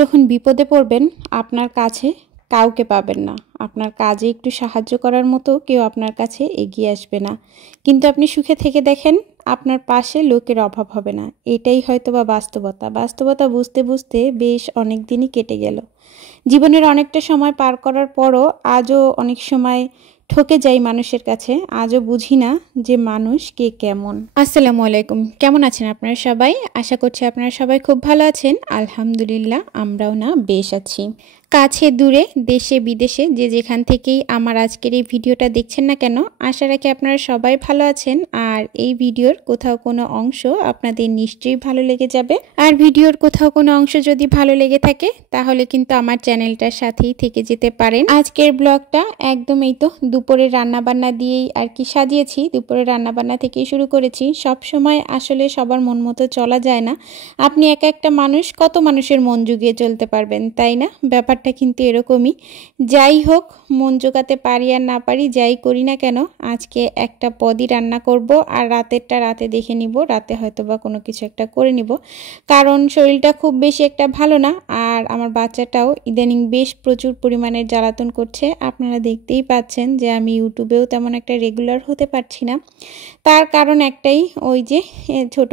যখন বিপদে পড়বেন আপনার কাছে কাউকে পাবেন না। আপনার কাজে একটু সাহায্য করার মতো কেউ আপনার কাছে এগিয়ে আসবে না। কিন্তু আপনি সুখে থেকে দেখেন আপনার পাশে লোকের অভাব হবে না। এটাই হয়তোবা বাস্তবতা। বাস্তবতা বুঝতে বুঝতে বেশ অনেক দিনই কেটে গেল। জীবনের অনেকটা সময় পার করার পরও আজও অনেক সময় ঠকে যাই মানুষের কাছে। আজও বুঝি না যে মানুষ কে কেমন। আসসালামু আলাইকুম, কেমন আছেন আপনারা সবাই? আশা করছি আপনারা সবাই খুব ভালো আছেন। আলহামদুলিল্লাহ আমরাও না বেশ আছি। কাছে দূরে দেশে বিদেশে যে যেখান থেকেই আমার আজকের এই ভিডিওটা দেখছেন না কেন, আশা রাখি আপনারা সবাই ভালো আছেন। আর এই ভিডিওর কোথাও কোনো অংশ আপনাদের নিশ্চয়ই ভালো লেগে যাবে। আর ভিডিওর কোথাও কোনো অংশ যদি ভালো লেগে থাকে তাহলে কিন্তু আমার চ্যানেলটার সাথেই থেকে যেতে পারেন। আজকের ব্লগটা একদম এই তো দুপুরের রান্নাবান্না দিয়েই আর কি সাজিয়েছি। দুপুরের রান্নাবান্না থেকেই শুরু করেছি। সব সময় আসলে সবার মন মতো চলা যায় না। আপনি একা একটা মানুষ, কত মানুষের মন জুগিয়ে চলতে পারবেন, তাই না? ব্যাপারটা কিন্তু এরকমই। যাই হোক, মন জোগাতে পারি আর না পারি, যাই করি না কেন আজকে একটা পদই রান্না করব। আর রাতেরটা রাতে দেখে নিব, রাতে হয়তো বা কোনো কিছু একটা করে নিব, কারণ শরীরটা খুব বেশি একটা ভালো না। আর আমার বাচ্চাটাও ইদানিং বেশ প্রচুর পরিমাণে জ্বালাতন করছে। আপনারা দেখতেই পাচ্ছেন যে আমি ইউটিউবেও তেমন একটা রেগুলার হতে পারছি না। তার কারণ একটাই, ওই যে ছোট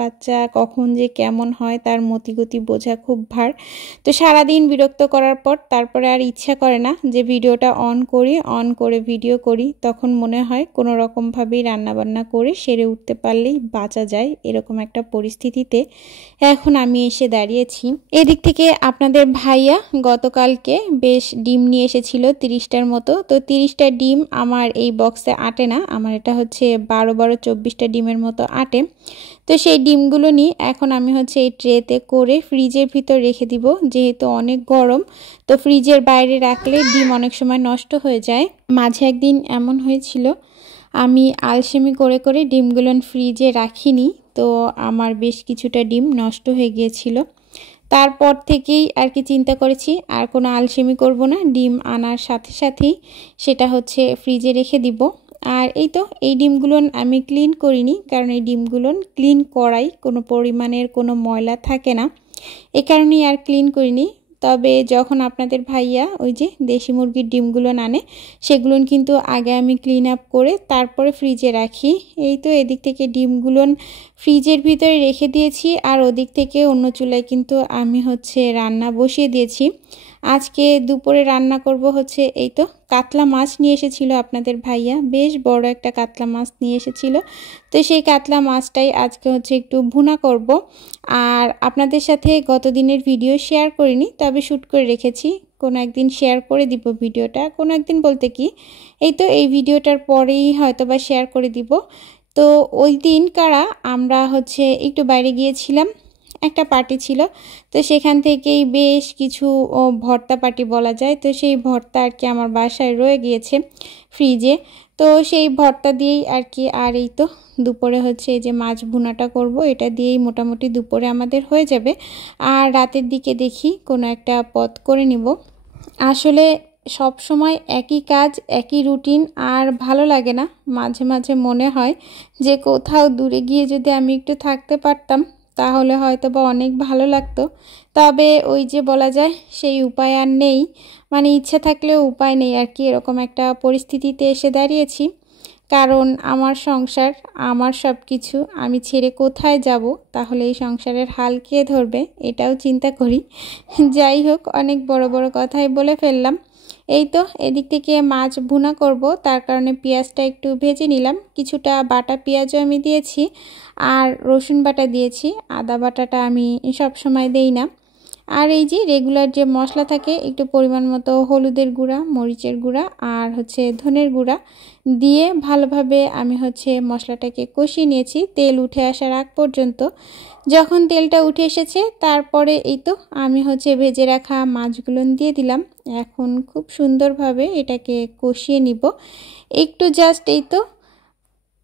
বাচ্চা কখন যে কেমন হয় তার মতিগতি বোঝা খুব ভার। তো সারাদিন বিরক্ত করার পর তারপরে আর ইচ্ছা করে না যে ভিডিওটা অন করে ভিডিও করি। তখন মনে হয় কোনো রকমভাবেই রান্নাবান্না করে সেরে উঠতে পারলেই বাঁচা যায়। এরকম একটা পরিস্থিতিতে এখন আমি এসে দাঁড়িয়েছি। এদিক থেকে আপনাদের ভাইয়া গতকালকে বেশ ডিম নিয়ে এসেছিল 30টার মতো। তো 30টা ডিম আমার এই বক্সে আটে না, আমার এটা হচ্ছে 12-24টা ডিমের মতো আটে। তো সেই ডিমগুলো নিয়ে এখন আমি হচ্ছে এই ট্রেতে করে ফ্রিজের ভিতর রেখে দিব, যেহেতু অনেক গরম। তো ফ্রিজের বাইরে রাখলে ডিম অনেক সময় নষ্ট হয়ে যায়। মাঝে একদিন এমন হয়েছিল, আমি আলসেমি করে করে ডিমগুলো ফ্রিজে রাখিনি, তো আমার বেশ কিছুটা ডিম নষ্ট হয়ে গিয়েছিল। তারপর থেকেই আর কি চিন্তা করেছি আর কোনো আলসেমি করব না, ডিম আনার সাথে সাথেই সেটা হচ্ছে ফ্রিজে রেখে দিব। আর এই তো এই ডিমগুলো আমি ক্লিন করিনি, কারণ এই ডিমগুলো ক্লিন করাই কোনো পরিমাণের কোনো ময়লা থাকে না, এ কারণেই আর ক্লিন করিনি। তবে যখন আপনাদের ভাইয়া ওই যে দেশি মুরগির ডিমগুলো আনে, সেগুলো কিন্তু আগে আমি ক্লিন আপ করে তারপরে ফ্রিজে রাখি। এই তো এদিক থেকে ডিমগুলো ফ্রিজের ভিতরে রেখে দিয়েছি, আর ওদিক থেকে অন্য চুলায় কিন্তু আমি হচ্ছে রান্না বসিয়ে দিয়েছি। আজকে দুপুরে রান্না করব হচ্ছে এই তো কাতলা মাছ নিয়ে এসেছিল আপনাদের ভাইয়া, বেশ বড় একটা কাতলা মাছ নিয়ে এসেছিল। তো সেই কাতলা মাছটাই আজকে হচ্ছে একটু ভুনা করব। আর আপনাদের সাথে গত দিনের ভিডিও শেয়ার করিনি, তবে শ্যুট করে রেখেছি, কোনো একদিন শেয়ার করে দিব ভিডিওটা। কোনো একদিন বলতে কি, এই তো এই ভিডিওটার পরেই হয়তো বা শেয়ার করে দিব। তো ওই দিন আমরা হচ্ছে একটু বাইরে গিয়েছিলাম, একটা পার্টি ছিল। তো সেখান থেকেই বেশ কিছু ভর্তা পার্টি বলা যায়। তো সেই ভর্তা আর কি আমার বাসায় রয়ে গিয়েছে ফ্রিজে। তো সেই ভর্তা দিয়েই আর কি, আর এই তো দুপুরে হচ্ছে এই যে মাছ ভুনাটা করব, এটা দিয়েই মোটামুটি দুপুরে আমাদের হয়ে যাবে। আর রাতের দিকে দেখি কোনো একটা পদ করে নিব। আসলে সব সময় একই কাজ একই রুটিন আর ভালো লাগে না। মাঝে মাঝে মনে হয় যে কোথাও দূরে গিয়ে যদি আমি একটু থাকতে পারতাম তাহলে হয়তো বা অনেক ভালো লাগতো। তবে ওই যে বলা যায় সেই উপায় আর নেই, মানে ইচ্ছে থাকলেও উপায় নেই আর কি, এরকম একটা পরিস্থিতিতে এসে দাঁড়িয়েছি। কারণ আমার সংসার, আমার সব কিছু, আমি ছেড়ে কোথায় যাব, তাহলে এই সংসারের হাল কে ধরবে, এটাও চিন্তা করি। যাই হোক, অনেক বড় বড় কথাই বলে ফেললাম। এই তো এদিক থেকে মাছ ভুনা করব, তার কারণে পেঁয়াজটা একটু ভেজে নিলাম। কিছুটা বাটা পেঁয়াজও আমি দিয়েছি, আর রসুন বাটা দিয়েছি। আদা বাটাটা আমি সব সময় দেই না। আর এই যে রেগুলার যে মশলা থাকে, একটু পরিমাণ মতো হলুদের গুঁড়া, মরিচের গুঁড়া আর হচ্ছে ধনের গুঁড়া দিয়ে ভালোভাবে আমি হচ্ছে মশলাটাকে কষিয়ে নিয়েছি তেল উঠে আসার আগ পর্যন্ত। যখন তেলটা উঠে এসেছে তারপরে এই তো আমি হচ্ছে ভেজে রাখা মাছগুলো দিয়ে দিলাম। এখন খুব সুন্দরভাবে এটাকে কষিয়ে নিব, একটু জাস্ট এই তো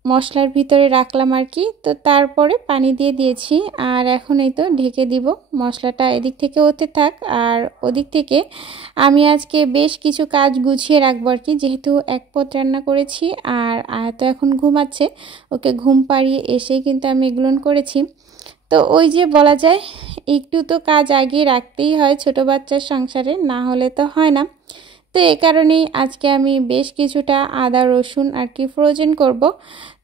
মশলার ভিতরে রাখলাম আর কি। তো তারপরে পানি দিয়ে দিয়েছি, আর এখন এই তো ঢেকে দিব। মশলাটা এদিক থেকে হতে থাক, আর ওদিক থেকে আমি আজকে বেশ কিছু কাজ গুছিয়ে রাখবো আর কি, যেহেতু এক পদ রান্না করেছি। আর তো এখন ঘুমাচ্ছে, ওকে ঘুম পাড়িয়ে এসেই কিন্তু আমি এগুলো করেছি। তো ওই যে বলা যায় একটু তো কাজ আগে রাখতেই হয় ছোট বাচ্চার সংসারে, না হলে তো হয় না। তো এই কারণেই আজকে আমি বেশ কিছুটা আদা রসুন আর কি ফ্রোজেন করব।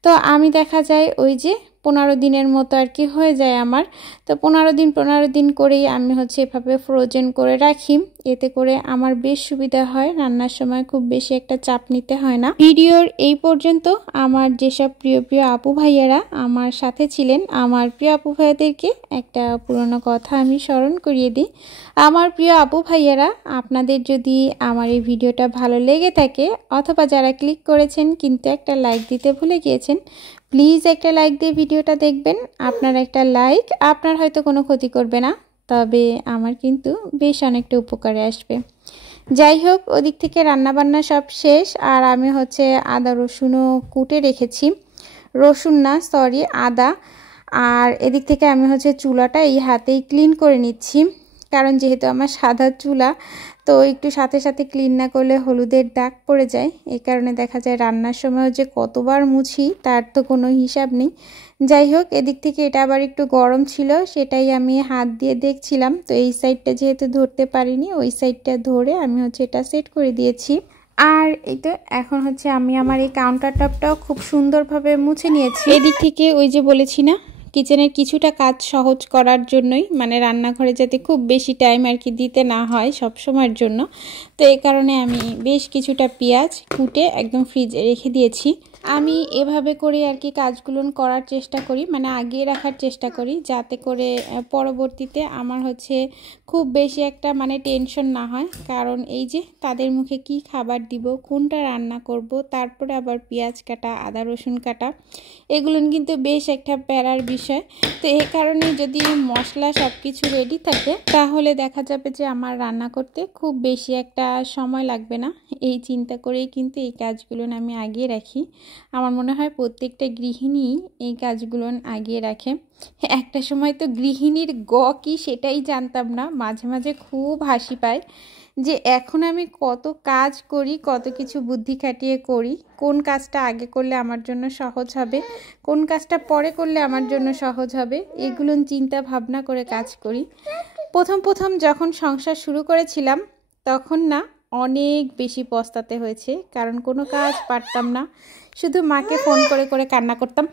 তো আমি দেখা যায় ওই যে 15 দিনের মতো আর কি হয়ে যায় আমার। তো 15 দিন করেই আমি হচ্ছে এভাবে ফ্রোজেন করে রাখি। এতে করে আমার বেশ সুবিধা হয়, রান্নার সময় খুব বেশি একটা চাপ নিতে হয় না। ভিডিওর এই পর্যন্ত আমার যেসব প্রিয় প্রিয় আপু ভাইয়ারা আমার সাথে ছিলেন, আমার প্রিয় আপু ভাইয়াদেরকে একটা পুরনো কথা আমি স্মরণ করিয়ে দিই। আমার প্রিয় আপু ভাইয়ারা, আপনাদের যদি আমার এই ভিডিওটা ভালো লেগে থাকে অথবা যারা ক্লিক করেছেন কিন্তু একটা লাইক দিতে ভুলে গিয়েছেন, প্লিজ একটা লাইক দিয়ে ভিডিওটা দেখবেন। আপনার একটা লাইক আপনার হয়তো কোনো ক্ষতি করবে না, তবে আমার কিন্তু বেশ অনেকটা উপকারে আসবে। যাই হোক, ওদিক থেকে রান্নাবান্না সব শেষ আর আমি হচ্ছে আদা রসুনও কুটে রেখেছি, রসুন না সরি আদা। আর এদিক থেকে আমি হচ্ছে চুলাটা এই হাতেই ক্লিন করে নিচ্ছি, কারণ যেহেতু আমার সাদা চুলা, তো একটু সাথে সাথে ক্লিন না করলে হলুদের দাগ পড়ে যায়। এই কারণে দেখা যায় রান্নার সময় যে কতবার মুছি তার তো কোনো হিসাব নেই। যাই হোক, এদিক থেকে এটা আবার একটু গরম ছিল, সেটাই আমি হাত দিয়ে দেখছিলাম। তো এই সাইডটা যেহেতু ধরতে পারিনি, ওই সাইডটা ধরে আমি হচ্ছে এটা সেট করে দিয়েছি। আর এই তো এখন হচ্ছে আমি আমার এই কাউন্টার টপটাও খুব সুন্দরভাবে মুছে নিয়েছি। এদিক থেকে ওই যে বলেছি না, কিচেনের কিছুটা কাজ সহজ করার জন্যই, মানে রান্নাঘরে যাতে খুব বেশি টাইম আর কি দিতে না হয় সব সময়ের জন্য। তো এই কারণে আমি বেশ কিছুটা পেঁয়াজ কুটে একদম ফ্রিজে রেখে দিয়েছি। আমি এভাবে করে আর কি কাজগুলো করার চেষ্টা করি, মানে আগিয়ে রাখার চেষ্টা করি, যাতে করে পরবর্তীতে আমার হচ্ছে খুব বেশি একটা মানে টেনশন না হয়। কারণ এই যে তাদের মুখে কি খাবার দিব, কোনটা রান্না করব, তারপরে আবার পেঁয়াজ কাটা আদা রসুন কাটা, এগুলো কিন্তু বেশ একটা প্যারার বিষয়। তো এই কারণে যদি মশলা সব কিছু রেডি থাকে তাহলে দেখা যাবে যে আমার রান্না করতে খুব বেশি একটা সময় লাগবে না। এই চিন্তা করেই কিন্তু এই কাজগুলো আমি আগিয়ে রাখি। আমার মনে হয় প্রত্যেকটা গৃহিণী এই কাজগুলো আগিয়ে রাখে। একটা সময় তো গৃহিণীর কি সেটাই জানতাম না, মাঝে মাঝে খুব হাসি পায় যে এখন আমি কত কাজ করি, কত কিছু বুদ্ধি খাটিয়ে করি, কোন কাজটা আগে করলে আমার জন্য সহজ হবে, কোন কাজটা পরে করলে আমার জন্য সহজ হবে, এগুলো চিন্তা ভাবনা করে কাজ করি। প্রথম যখন সংসার শুরু করেছিলাম তখন না অনেক বেশি পস্তাতে হয়েছে, কারণ কোনো কাজ পারতাম না, শুধু মাকে ফোন করে করে কান্না করতাম।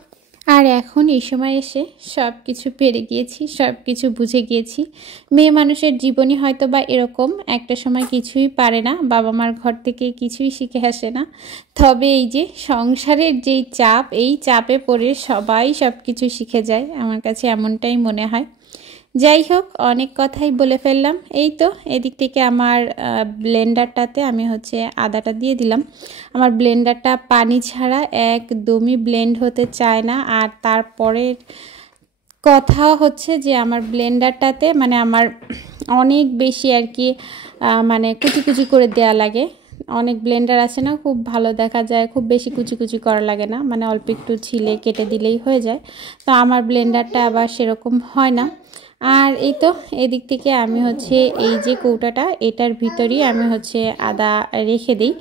আর এখন এই সময় এসে সব কিছু পেরে গিয়েছি, সব কিছু বুঝে গিয়েছি। মেয়ে মানুষের জীবনই হয়তো বা এরকম, একটা সময় কিছুই পারে না, বাবা মার ঘর থেকে কিছুই শিখে আসে না। তবে এই যে সংসারের যেই চাপ, এই চাপে পড়ে সবাই সব কিছু শিখে যায়, আমার কাছে এমনটাই মনে হয়। যাই হোক, অনেক কথাই বলে ফেললাম। এই তো এদিক থেকে আমার ব্লেন্ডারটাতে আমি হচ্ছে আদাটা দিয়ে দিলাম। আমার ব্লেন্ডারটা পানি ছাড়া একদমই ব্লেন্ড হতে চায় না। আর তারপরের কথা হচ্ছে যে আমার ব্লেন্ডারটাতে মানে আমার অনেক বেশি আর কি মানে কুচি কুচি করে দেওয়া লাগে। অনেক ব্লেন্ডার আছে না, খুব ভালো দেখা যায়, খুব বেশি কুচি কুচি করা লাগে না, মানে অল্প একটু ছিলে কেটে দিলেই হয়ে যায়। তো আমার ব্লেন্ডারটা আবার সেরকম হয় না। আর এই তো এদিক থেকে আমি হচ্ছে এই যে কৌটাটা, এটার ভিতরেই আমি হচ্ছে আদা রেখে দিই,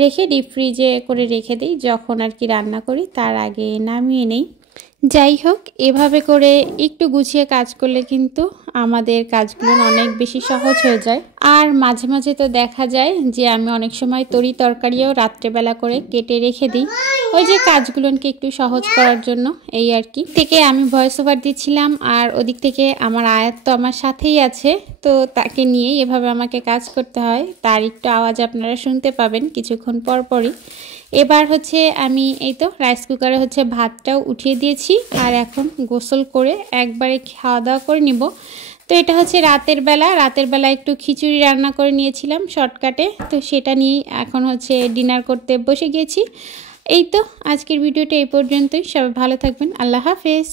রেখে ডিপ ফ্রিজে করে রেখে দিই, যখন আর কি রান্না করি তার আগে নামিয়ে নেই। যাই হোক, এভাবে করে একটু গুছিয়ে কাজ করলে কিন্তু আমাদের কাজগুলো অনেক বেশি সহজ হয়ে যায়। আর মাঝে মাঝে তো দেখা যায় যে আমি অনেক সময় তরি তরকারিও রাত্রেবেলা করে কেটে রেখে দিই, ওই যে কাজগুলোকে একটু সহজ করার জন্য। এই আর কি থেকে আমি ভয়েস ওভার দিচ্ছিলাম, আর ওদিক থেকে আমার আয়াত তো আমার সাথেই আছে, তো তাকে নিয়েই এভাবে আমাকে কাজ করতে হয়। তার একটু আওয়াজ আপনারা শুনতে পাবেন কিছুক্ষণ পর পরই। এবার হচ্ছে আমি এই তো রাইস কুকারে হচ্ছে ভাতটাও উঠিয়ে দিয়েছি, আর এখন গোসল করে একবারে খাওয়া দাওয়া করে নিব। তো এটা হচ্ছে রাতের বেলা একটু খিচুড়ি রান্না করে নিয়েছিলাম শর্টকাটে, তো সেটা নিয়েই এখন হচ্ছে ডিনার করতে বসে গিয়েছি। এই তো আজকের ভিডিওটা এই পর্যন্তই। সবাই ভালো থাকবেন, আল্লাহ হাফেজ।